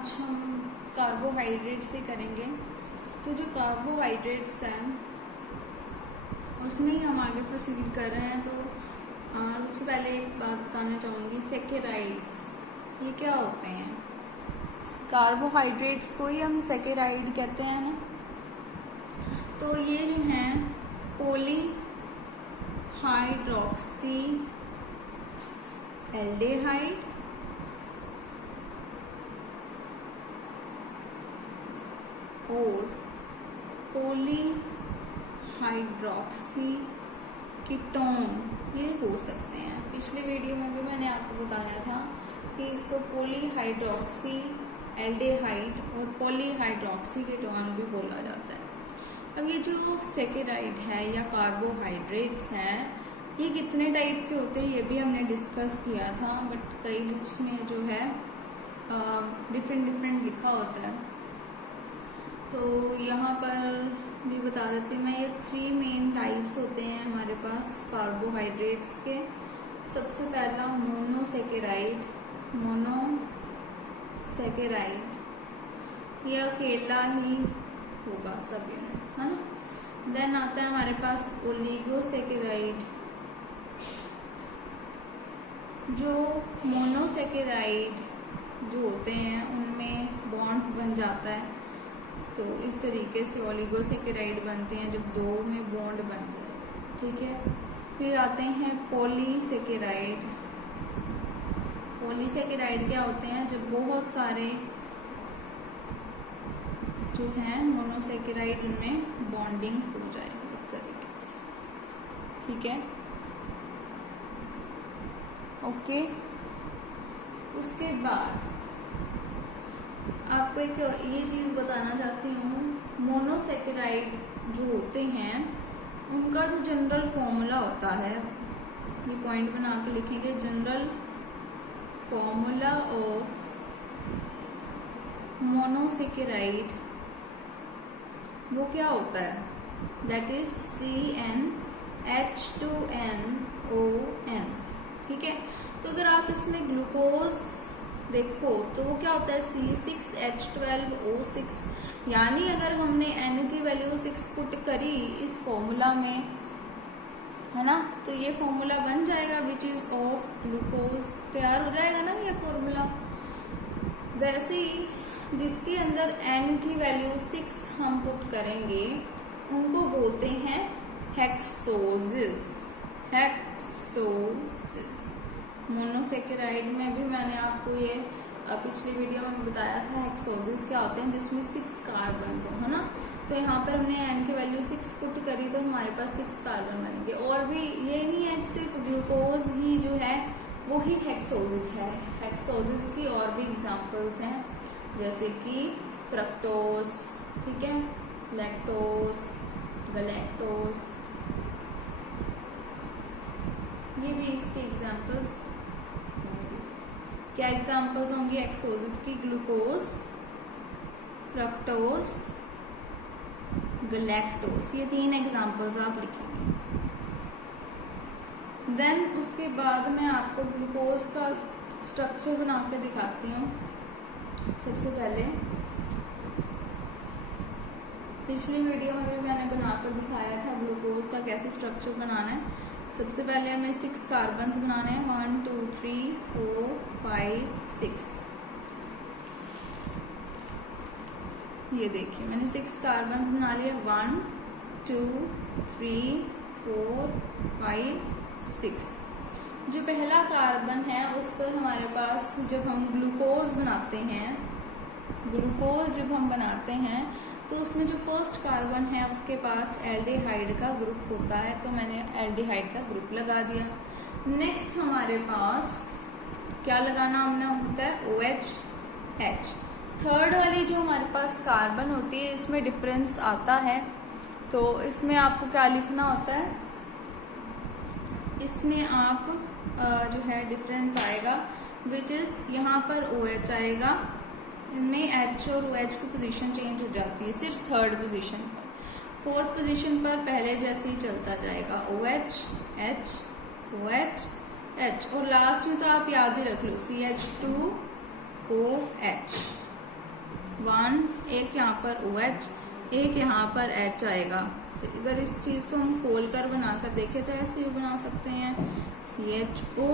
आज हम कार्बोहाइड्रेट से करेंगे। तो जो कार्बोहाइड्रेट्स हैं उसमें ही हम आगे प्रोसीड कर रहे हैं। तो सबसे पहले एक बात बताना चाहूँगी, सैकेराइड्स ये क्या होते हैं। कार्बोहाइड्रेट्स को ही हम सैकेराइड कहते हैं ना। तो ये जो हैं पॉलीहाइड्रोक्सी एल्डेहाइड और पॉलीहाइड्रोक्सी कीटोन ये हो सकते हैं। पिछले वीडियो में भी मैंने आपको बताया था कि इसको पॉलीहाइड्रोक्सी एल्डेहाइड और पॉलीहाइड्रोक्सी कीटोन भी बोला जाता है। अब ये जो सैकेराइड है या कार्बोहाइड्रेट्स हैं ये कितने टाइप के होते हैं ये भी हमने डिस्कस किया था, बट कई बुक्स में जो है डिफरेंट लिखा होता है। तो यहाँ पर भी बता देती हूँ मैं, ये 3 मेन टाइप्स होते हैं हमारे पास कार्बोहाइड्रेट्स के। सबसे पहला मोनोसैकेराइड ये अकेला ही होगा सब यूनिट, है ना। देन आता है हमारे पास ओलिगोसैकेराइड। जो मोनोसैकेराइड जो होते हैं उनमें बॉन्ड बन जाता है, तो इस तरीके से ओलिगोसैकेराइड बनते हैं जब 2 में बॉन्ड बन जाए, ठीक है। फिर आते हैं पॉलीसैकेराइड। पॉलीसैकेराइड क्या होते हैं, जब बहुत सारे जो हैं मोनोसैकेराइड उनमें बॉन्डिंग हो जाए इस तरीके से, ठीक है, ओके। उसके बाद आपको एक ये चीज़ बताना चाहती हूँ, मोनोसैकेराइड जो होते हैं उनका जो जनरल फॉर्मूला होता है, ये पॉइंट बना के लिखेंगे, जनरल फॉर्मूला ऑफ मोनोसैकेराइड वो क्या होता है, दैट इज CnH2nOn, ठीक है। तो अगर आप इसमें ग्लूकोज देखो तो वो क्या होता है C6H12O6, यानी अगर हमने N की वैल्यू 6 पुट करी इस फॉर्मूला में, है ना, तो ये फॉर्मूला बन जाएगा विच इज ऑफ ग्लूकोज, तैयार हो जाएगा ना ये फॉर्मूला। वैसे ही जिसके अंदर N की वैल्यू 6 हम पुट करेंगे उनको बोलते हैं हेक्सोसिस। मोनोसैकेराइड में भी मैंने आपको ये पिछली वीडियो में बताया था हेक्सोसिस क्या होते हैं, जिसमें 6 कार्बन हो, है ना। तो यहाँ पर हमने N की वैल्यू 6 पुट करी तो हमारे पास 6 कार्बन बनेंगे। और भी ये नहीं है कि सिर्फ ग्लूकोज ही जो है वो ही हेक्सोसिस है, हेक्सोसिस की और भी एग्जांपल्स हैं जैसे कि फ्रक्टोज, ठीक है, लैक्टोज, गलैक्टोज, ये भी इसके एग्जांपल्स होंगे। क्या एग्जांपल्स होंगी हेक्सोसिस की, ग्लूकोज, फ्रक्टोज, गलैक्टोज, ये 3 एग्जांपल्स आप लिखेंगे। देन उसके बाद मैं आपको ग्लूकोज का स्ट्रक्चर बना के दिखाती हूँ। सबसे पहले पिछली वीडियो में भी मैंने बनाकर दिखाया था ग्लूकोज का कैसे स्ट्रक्चर बनाना है। सबसे पहले हमें 6 कार्बन्स बनाने हैं, 1 2 3 4 5 6। ये देखिए मैंने 6 कार्बन्स बना लिए, 1 2 3 4 5 6। जो पहला कार्बन है उस पर हमारे पास जब हम ग्लूकोज जब हम बनाते हैं तो उसमें जो फर्स्ट कार्बन है उसके पास एल्डिहाइड का ग्रुप होता है, तो मैंने एल्डिहाइड का ग्रुप लगा दिया। नेक्स्ट हमारे पास क्या लगाना हमने होता है OH। थर्ड वाली जो हमारे पास कार्बन होती है इसमें डिफरेंस आता है, तो इसमें आपको क्या लिखना होता है, इसमें आप जो है डिफरेंस आएगा विच इज यहाँ पर OH आएगा, इनमें H और OH की पोजीशन चेंज हो जाती है सिर्फ थर्ड पोजीशन पर। फोर्थ पोजीशन पर पहले जैसे ही चलता जाएगा OH H OH H, और लास्ट में तो आप याद ही रख लो CH2OH, 1, एक यहाँ पर OH, एक यहाँ पर H आएगा। तो अगर इस चीज़ को हम खोल कर बनाकर देखें तो ऐसे भी बना सकते हैं, CHO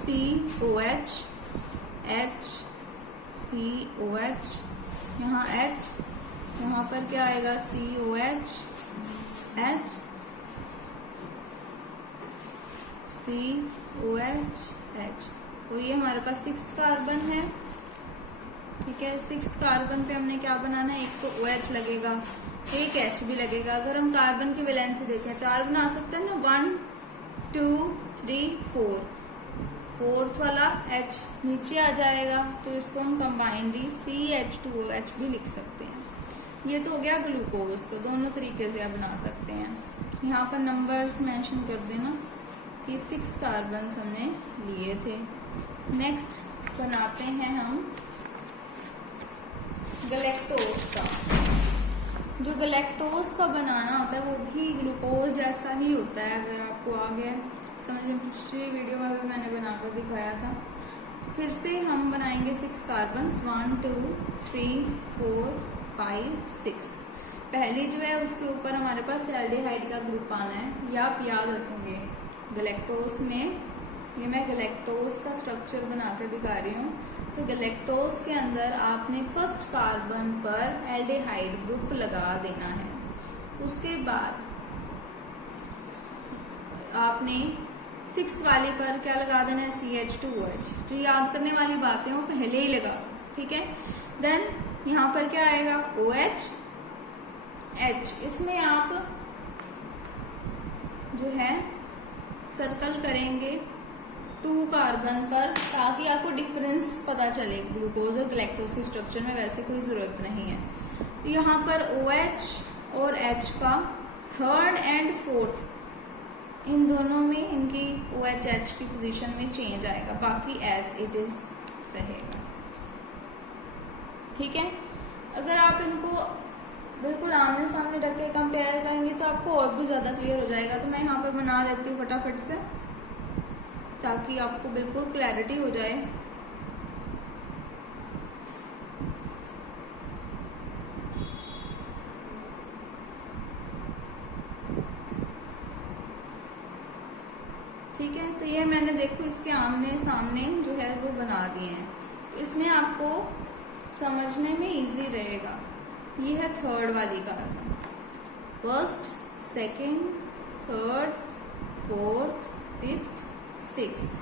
COH H COH, यहाँ H, यहाँ पर क्या आएगा COH H COH H, और ये हमारे पास 6th कार्बन है। ठीक है, 6th कार्बन पे हमने क्या बनाना है, एक तो OH लगेगा, एक H भी लगेगा। अगर हम कार्बन की वैलेंसी देखें 4 बना सकते हैं ना, 1 2 3 4, 4th वाला H नीचे आ जाएगा, तो इसको हम कंबाइनली CH2OH भी लिख सकते हैं। ये तो हो गया ग्लूकोज को, दोनों तरीके से आप बना सकते हैं। यहाँ पर नंबर्स मेंशन कर देना कि 6 कार्बन्स हमने लिए थे। नेक्स्ट बनाते हैं हम गैलेक्टोज का। जो गैलेक्टोज का बनाना होता है वो भी ग्लूकोज जैसा ही होता है, अगर आपको आ गया समझ में। पिछली वीडियो में भी मैंने बनाकर दिखाया था। फिर से हम बनाएंगे 6 कार्बन्स, 1 2 3 4 5 6। पहली जो है उसके ऊपर हमारे पास एल्डिहाइड का ग्रुप आना है, ये आप याद रखेंगे। गैलेक्टोज में, ये मैं गैलेक्टोज का स्ट्रक्चर बनाकर दिखा रही हूँ। तो गैलेक्टोज के अंदर आपने फर्स्ट कार्बन पर एल्डिहाइड ग्रुप लगा देना है। उसके बाद आपने 6 वाली पर क्या लगा देना है, CH2OH। जो याद करने वाली बातें वो पहले ही लगा, ठीक है। देन यहाँ पर क्या आएगा, OH H। इसमें आप जो है सर्कल करेंगे 2 कार्बन पर, ताकि आपको डिफरेंस पता चले ग्लूकोज और गैलेक्टोज के स्ट्रक्चर में। वैसे कोई ज़रूरत नहीं है। तो यहाँ पर OH और H का 3rd एंड 4th, इन दोनों में इनकी OH H की पोजीशन में चेंज आएगा, बाकी एज इट इज रहेगा। ठीक है, अगर आप इनको बिल्कुल आमने सामने रख के कंपेयर करेंगे तो आपको और भी ज़्यादा क्लियर हो जाएगा। तो मैं यहाँ पर बना देती हूँ फटाफट से, ताकि आपको बिल्कुल क्लैरिटी हो जाए। ठीक है, तो ये मैंने देखो इसके आमने सामने जो है वो बना दिए हैं। इसमें आपको समझने में इजी रहेगा। ये है 3rd वाली carbon, 1st 2nd 3rd 4th 5th 6th।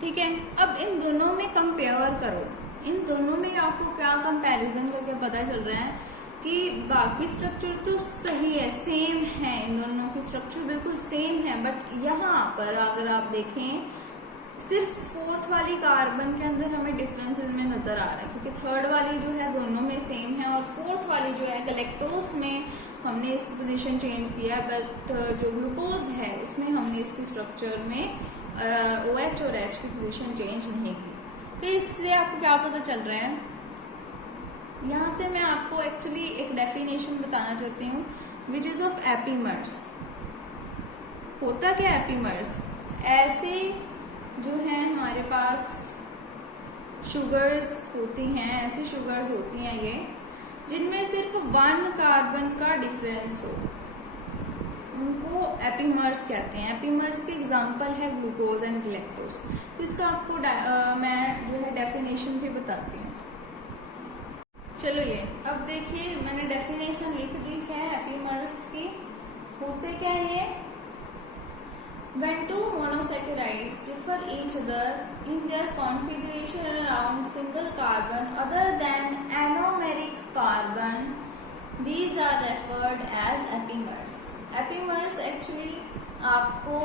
ठीक है, अब इन दोनों में कंपेयर करो। इन दोनों में आपको क्या कंपैरिजन करके पता चल रहा है कि बाकी स्ट्रक्चर तो सही है, सेम है, इन दोनों की स्ट्रक्चर बिल्कुल सेम है। बट यहाँ पर अगर आप देखें सिर्फ 4th वाली कार्बन के अंदर हमें डिफरेंस में नजर आ रहा है, क्योंकि 3rd वाली जो है दोनों में सेम है, और 4th वाली जो है गैलेक्टोज में हमने इसकी पोजीशन चेंज किया है, बट जो ग्लूकोज है उसमें हमने इसकी स्ट्रक्चर में OH और H की पोजीशन चेंज नहीं की। तो इससे आपको क्या पता चल रहा है, यहाँ से मैं आपको एक्चुअली एक डेफिनेशन बताना चाहती हूँ, विच इज ऑफ एपीमर्स। होता क्या एपीमर्स, ऐसे जो है हमारे पास शुगर्स होती हैं, ऐसी शुगर्स होती हैं ये जिनमें सिर्फ 1 कार्बन का डिफरेंस हो, उनको एपीमर्स कहते हैं। एपीमर्स के एग्जांपल है ग्लूकोज एंड गैलेक्टोज। तो इसका आपको मैं जो है डेफिनेशन भी बताती हूँ। चलो ये अब देखिए, मैंने डेफिनेशन लिख दी है एपीमर्स की। होते क्या ये, when 2 monosaccharides differ each other in their configuration around single carbon other than anomeric carbon, these are referred as epimers. Epimers actually आपको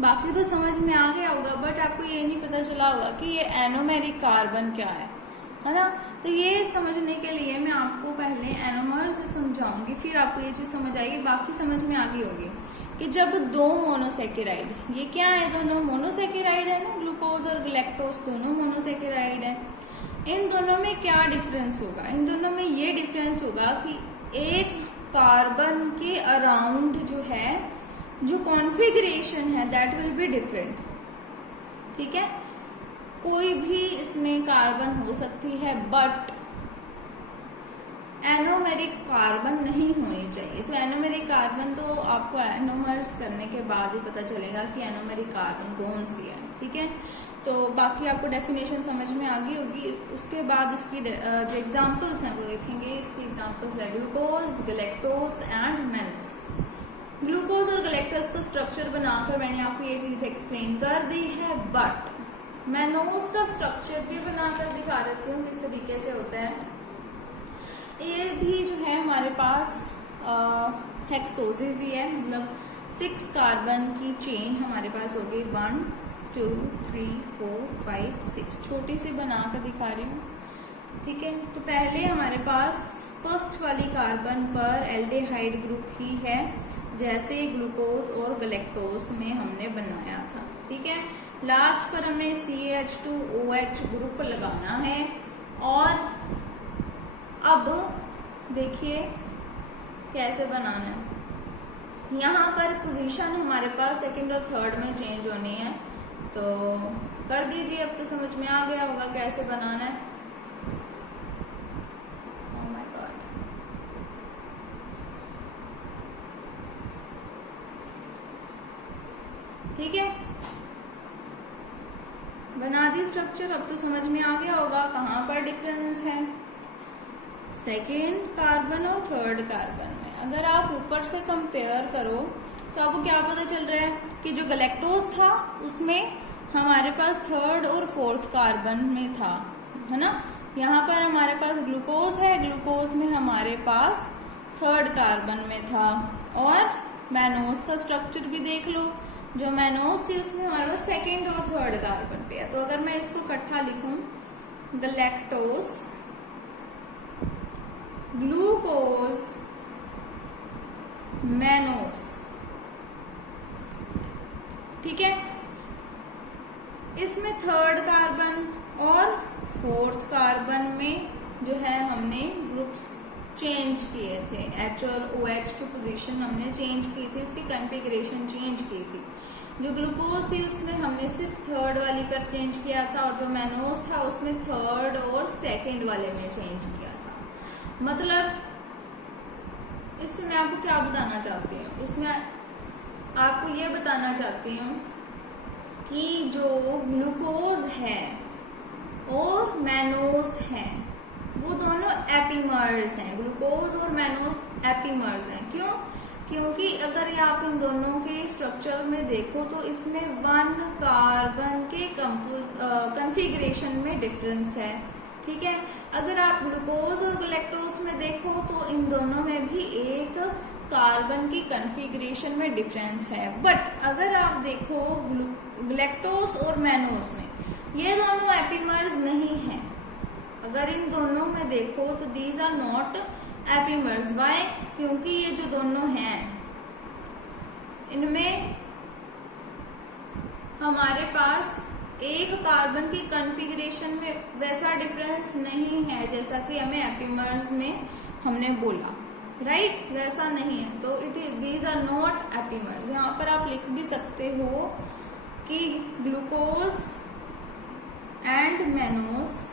बाकी तो समझ में आ गया होगा, बट आपको ये नहीं पता चला होगा कि ये एनोमेरिक कार्बन क्या है ना। तो ये समझने के लिए मैं आपको पहले एनोमर्स समझाऊंगी, फिर आपको ये चीज समझ आएगी, बाकी समझ में आ गई होगी कि जब 2 मोनोसेकेराइड, ये क्या है, दोनों मोनोसेकेराइड है ना, ग्लूकोज और गैलेक्टोज दोनों मोनोसेकेराइड है। इन दोनों में क्या डिफरेंस होगा, इन दोनों में ये डिफरेंस होगा कि एक कार्बन के अराउंड जो है जो कॉन्फ़िगरेशन है दैट विल बी डिफरेंट। ठीक है, कोई भी इसमें में कार्बन हो सकती है, बट एनोमेरिक कार्बन नहीं होनी चाहिए। तो एनोमेरिक कार्बन तो आपको एनोमर्स करने के बाद ही पता चलेगा कि एनोमेरिक कार्बन कौन सी है, ठीक है। तो बाकी आपको डेफिनेशन समझ में आ गई होगी। उसके बाद इसकी जो एग्जांपल्स हैं वो देखेंगे। इसकी एग्जांपल्स है glucose, galactose and mannose. Glucose और गैलेक्टोज का स्ट्रक्चर बनाकर मैंने आपको ये चीज एक्सप्लेन कर दी है, बट मैनोस का स्ट्रक्चर भी बनाकर दिखा देती हूँ किस तरीके से होता है। ये भी जो है हमारे पास हेक्सोजेज ही है, मतलब 6 कार्बन की चेन हमारे पास हो गई, 1 2 3 4 5 6, छोटी सी बनाकर दिखा रही हूँ, ठीक है। तो पहले हमारे पास फर्स्ट वाली कार्बन पर एल्डिहाइड ग्रुप ही है, जैसे ग्लूकोज और गैलेक्टोज में हमने बनाया था, ठीक है। लास्ट पर हमें CH2OH ग्रुप लगाना है। और अब देखिए कैसे बनाना है। यहाँ पर पोजीशन हमारे पास सेकंड और थर्ड में चेंज होनी है, तो कर दीजिए। अब तो समझ में आ गया होगा कैसे बनाना है। Oh my God. ठीक है, बना दी स्ट्रक्चर। अब तो समझ में आ गया होगा कहाँ पर डिफरेंस है सेकेंड कार्बन और थर्ड कार्बन में। अगर आप ऊपर से कंपेयर करो तो आपको क्या पता चल रहा है कि जो गैलेक्टोज था उसमें हमारे पास थर्ड और फोर्थ कार्बन में था, है ना। यहाँ पर हमारे पास ग्लूकोज है, ग्लूकोज में हमारे पास थर्ड कार्बन में था। और मैनोस का स्ट्रक्चर भी देख लो, जो मैनोस थी उसमें हमारे पास सेकेंड और थर्ड कार्बन पे है। तो अगर मैं इसको इकट्ठा लिखूं, गैलेक्टोज, ग्लूकोज, मैनोस, ठीक है। इसमें थर्ड कार्बन और फोर्थ कार्बन में जो है हमने ग्रुप्स चेंज किए थे, H और OH की पोजीशन हमने चेंज की थी, उसकी कॉन्फ़िगरेशन चेंज की थी। जो ग्लूकोज थी उसमें हमने सिर्फ थर्ड वाली पर चेंज किया था, और जो मैनोस था उसमें थर्ड और सेकंड वाले में चेंज किया था। मतलब इससे मैं आपको क्या बताना चाहती हूँ, इसमें आपको ये बताना चाहती हूँ कि जो ग्लूकोज है और मैनोस है वो दोनों एपीमर्स हैं। ग्लूकोज और मैनोस एपीमर्स हैं। क्यों? क्योंकि अगर ये आप इन दोनों के स्ट्रक्चर में देखो तो इसमें 1 कार्बन के कॉन्फ़िगरेशन में डिफरेंस है, ठीक है। अगर आप ग्लूकोज और गैलेक्टोज में देखो तो इन दोनों में भी 1 कार्बन की कॉन्फ़िगरेशन में डिफरेंस है। बट अगर आप देखो गैलेक्टोज और मैनोस में, ये दोनों एपीमर्स नहीं हैं। अगर इन दोनों में देखो तो these are not epimers. Why? क्योंकि ये जो दोनों हैं इनमें हमारे पास 1 कार्बन की कॉन्फ़िगरेशन में वैसा डिफरेंस नहीं है जैसा कि हमें एपीमर्स में हमने बोला, राइट? वैसा नहीं है। तो दीज आर नॉट एपीमर्स। यहाँ पर आप लिख भी सकते हो कि glucose and mannose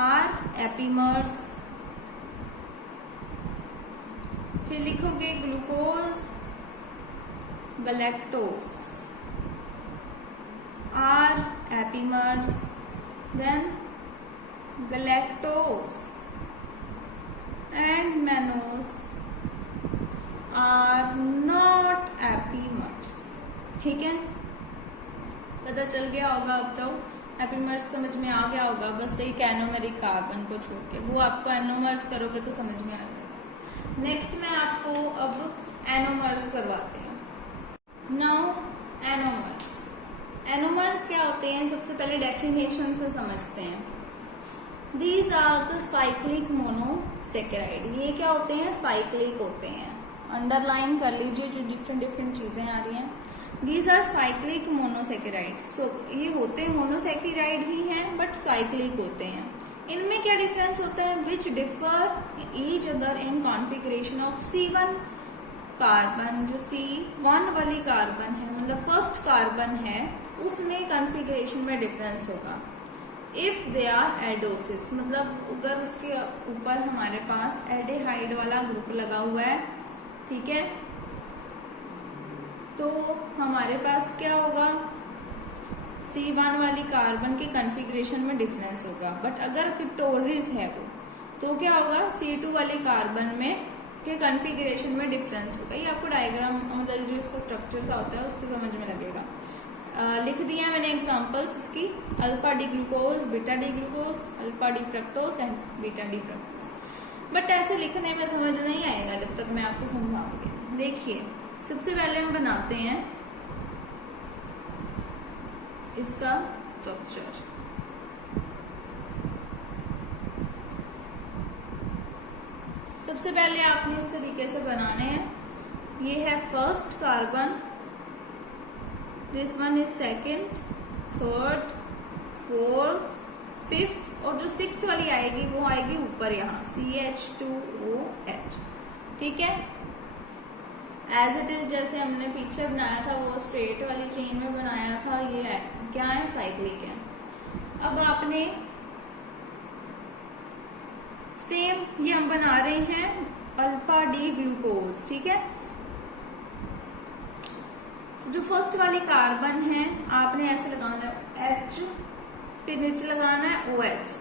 are epimers. फिर लिखोगे glucose, galactose are epimers, then galactose and mannose are not epimers. ठीक है, पता चल गया होगा अब तो, एपीमर्स समझ में आ गया होगा। बस एक एनोमेरिक कार्बन को छोड़ के, वो आपको एनोमर्स करोगे तो समझ में आ जाएगा। नेक्स्ट मैं आपको अब एनोमर्स करवाते हैं। नाउ एनोमर्स, एनोमर्स क्या होते हैं सबसे पहले डेफिनेशन से समझते हैं। These are the cyclic monosaccharide. ये क्या होते हैं? साइक्लिक होते हैं। अंडरलाइन कर लीजिए जो डिफरेंट चीजें आ रही हैं। These are cyclic monosaccharide. So ये होते मोनोसेकेराइड ही हैं बट साइक्लिक होते हैं। इनमें क्या डिफरेंस होता है? विच differ each other in configuration of C1 carbon. जो C1 वाली कार्बन है, मतलब फर्स्ट कार्बन है, उसमें कॉन्फ़िगरेशन में डिफरेंस होगा। इफ दे आर एल्डोसिस, मतलब अगर उसके ऊपर हमारे पास एल्डिहाइड वाला ग्रुप लगा हुआ है, ठीक है, तो हमारे पास क्या होगा, C1 वाली कार्बन के कॉन्फ़िगरेशन में डिफरेंस होगा। बट अगर कीटोसिस है वो, तो क्या होगा, C2 वाली कार्बन में के कॉन्फ़िगरेशन में डिफरेंस होगा। ये आपको डायग्राम मतलब जो इसका स्ट्रक्चर सा होता है उससे समझ में लगेगा। लिख दिया मैंने एग्जांपल्स इसकी, alpha D glucose, beta D glucose, alpha D fructose and beta D fructose. But ऐसे लिखने में समझ नहीं आएगा जब तक मैं आपको समझाऊंगी। देखिए, सबसे पहले हम बनाते हैं इसका स्ट्रक्चर। सबसे पहले आपने इस तरीके से बनाने हैं। ये है first carbon, this one is second, third, fourth, fifth, और जो सिक्स्थ वाली आएगी वो आएगी ऊपर यहाँ CH2OH, ठीक है। एज इट इज जैसे हमने पीछे बनाया था वो स्ट्रेट वाली चेन में बनाया था, ये क्या है, साइक्लिक है। अब आपने सेम ये हम बना रहे हैं अल्फा डी ग्लूकोज, ठीक है। जो फर्स्ट वाली कार्बन है आपने ऐसे लगाना है H, फिर नीचे लगाना है OH,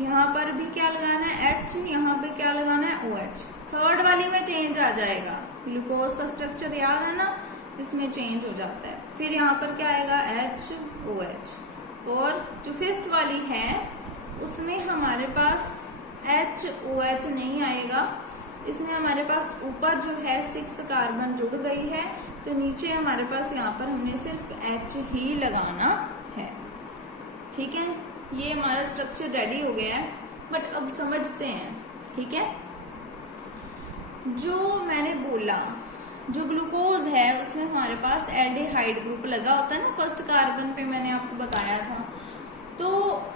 यहाँ पर भी क्या लगाना है H, यहाँ पे क्या लगाना है OH। थर्ड वाली में चेंज आ जाएगा, ग्लूकोज का स्ट्रक्चर याद है ना, इसमें चेंज हो जाता है। फिर यहाँ पर क्या आएगा HOH, और जो फिफ्थ वाली है उसमें हमारे पास HOH नहीं आएगा, इसमें हमारे पास ऊपर जो है सिक्स्थ कार्बन जुड़ गई है, तो नीचे हमारे पास यहाँ पर हमने सिर्फ H ही लगाना है, ठीक है। ये हमारा स्ट्रक्चर रेडी हो गया है। बट अब समझते हैं, ठीक है। जो मैंने बोला, जो ग्लूकोज है उसमें हमारे पास एल्डिहाइड ग्रुप लगा होता है ना फर्स्ट कार्बन पे, मैंने आपको बताया था। तो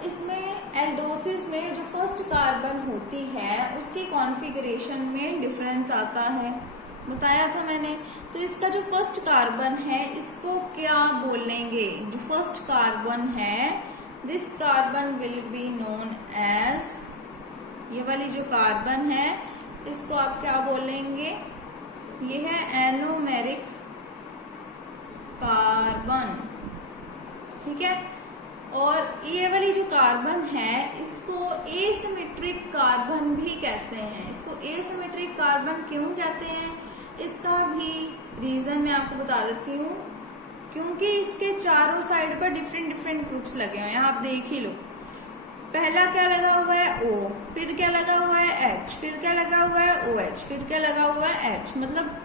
इसमें एल्डोसिस में जो फर्स्ट कार्बन होती है उसके कॉन्फ़िगरेशन में डिफरेंस आता है, बताया था मैंने। तो इसका जो फर्स्ट कार्बन है इसको क्या बोलेंगे, जो फर्स्ट कार्बन है, this carbon will be known as, ये वाली जो कार्बन है इसको आप क्या बोलेंगे, ये है एनोमेरिक कार्बन, ठीक है। और ये वाली जो कार्बन है इसको एसिमेट्रिक कार्बन भी कहते हैं। इसको एसिमेट्रिक कार्बन क्यों कहते हैं, इसका भी रीजन मैं आपको बता देती हूँ। क्योंकि इसके चारों साइड पर डिफरेंट ग्रुप्स लगे हुए हैं, आप देख ही लो। पहला क्या लगा हुआ है O, फिर क्या लगा हुआ है H, फिर क्या लगा हुआ है OH, फिर क्या लगा हुआ है H, मतलब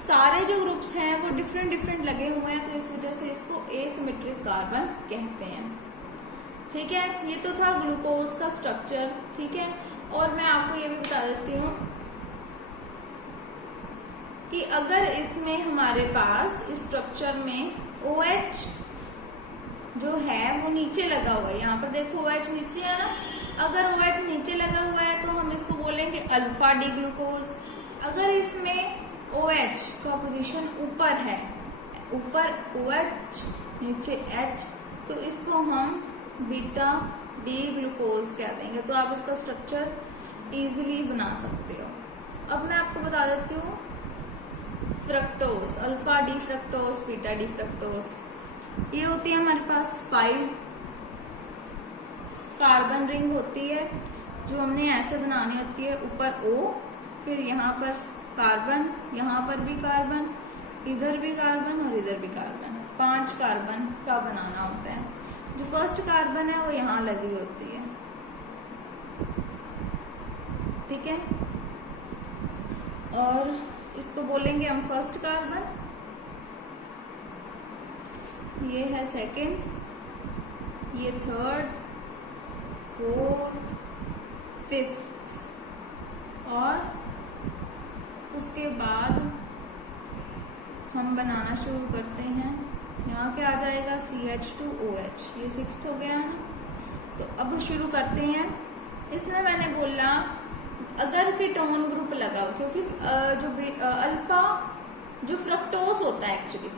सारे जो ग्रुप्स हैं वो डिफरेंट लगे हुए हैं, तो इस वजह से इसको एसिमेट्रिक कार्बन कहते हैं, ठीक है। ये तो था ग्लूकोज का स्ट्रक्चर, ठीक है। और मैं आपको ये भी बता देती हूँ कि अगर इसमें हमारे पास इस स्ट्रक्चर में OH जो है वो नीचे लगा हुआ है, यहाँ पर देखो OH नीचे है ना, अगर OH नीचे लगा हुआ है तो हम इसको बोलेंगे अल्फा डी ग्लूकोज। अगर इसमें OH का पोजीशन ऊपर है, ऊपर OH नीचे H, तो इसको हम बीटा डी ग्लूकोज कह देंगे। तो आप इसका स्ट्रक्चर इजीली बना सकते हो। अब मैं आपको बता देती हूँ fructose, alpha D fructose, beta D fructose, ये होती है हमारे पास 5 कार्बन रिंग होती है जो हमने ऐसे बनानी होती है। ऊपर O, फिर यहाँ पर कार्बन, यहाँ पर भी कार्बन, इधर भी कार्बन और इधर भी कार्बन, 5 कार्बन का बनाना होता है। जो फर्स्ट कार्बन है वो यहाँ लगी होती है, ठीक है। और इसको बोलेंगे हम फर्स्ट कार्बन, ये है सेकंड, ये थर्ड, फोर्थ, फिफ्थ, और उसके बाद हम बनाना शुरू करते हैं। यहाँ क्या आ जाएगा CH2OH, ये सिक्स्थ हो गया ना। तो अब शुरू करते हैं। इसमें मैंने बोला अगर कीटोन ग्रुप लगाओ, क्योंकि जो अल्फा जो फ्रक्टोज होता है, एक्चुअली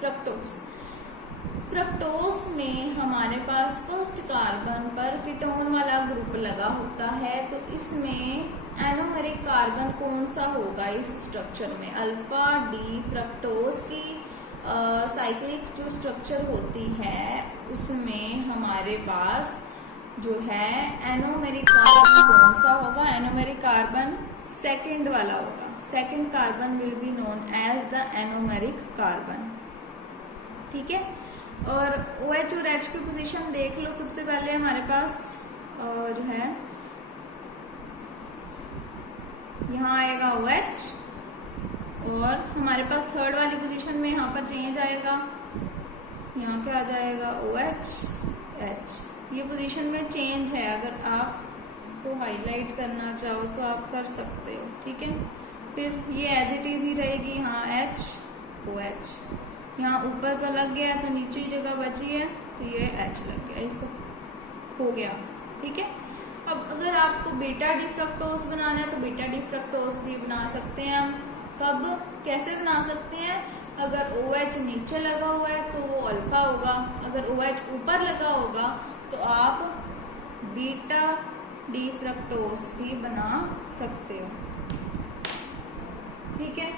फ्रक्टोज में हमारे पास फर्स्ट कार्बन पर कीटोन वाला ग्रुप लगा होता है, तो इसमें एनोमेरिक कार्बन कौन सा होगा इस स्ट्रक्चर में? Alpha D. फ्रक्टोज की साइक्लिक जो स्ट्रक्चर होती है उसमें हमारे पास जो है एनोमेरिक कार्बन कौन सा होगा? एनोमेरिक कार्बन सेकंड वाला होगा। Second carbon will be known as the anomeric carbon. ठीक है, और OH और H की पोजीशन देख लो। सबसे पहले हमारे पास जो है यहाँ आएगा OH, और हमारे पास थर्ड वाली पोजीशन में यहाँ पर चेंज आएगा, यहाँ क्या आ जाएगा? OH H। ये पोजीशन में चेंज है, अगर आप इसको हाईलाइट करना चाहो तो आप कर सकते हो। ठीक है, फिर ये एज इट इज ही रहेगी, यहाँ H OH। यहाँ ऊपर तो लग गया तो नीचे ही जगह बची है, तो ये H लग गया, इसको हो गया। ठीक है, अब अगर आपको बीटा डी फ्रक्टोज बनाना है तो बीटा डी फ्रक्टोज भी बना सकते हैं हम। कब, कैसे बना सकते हैं? अगर OH नीचे लगा हुआ है तो वो अल्फा होगा, अगर OH ऊपर लगा होगा तो आप बीटा डी फ्रक्टोज भी बना सकते हो। ठीक है।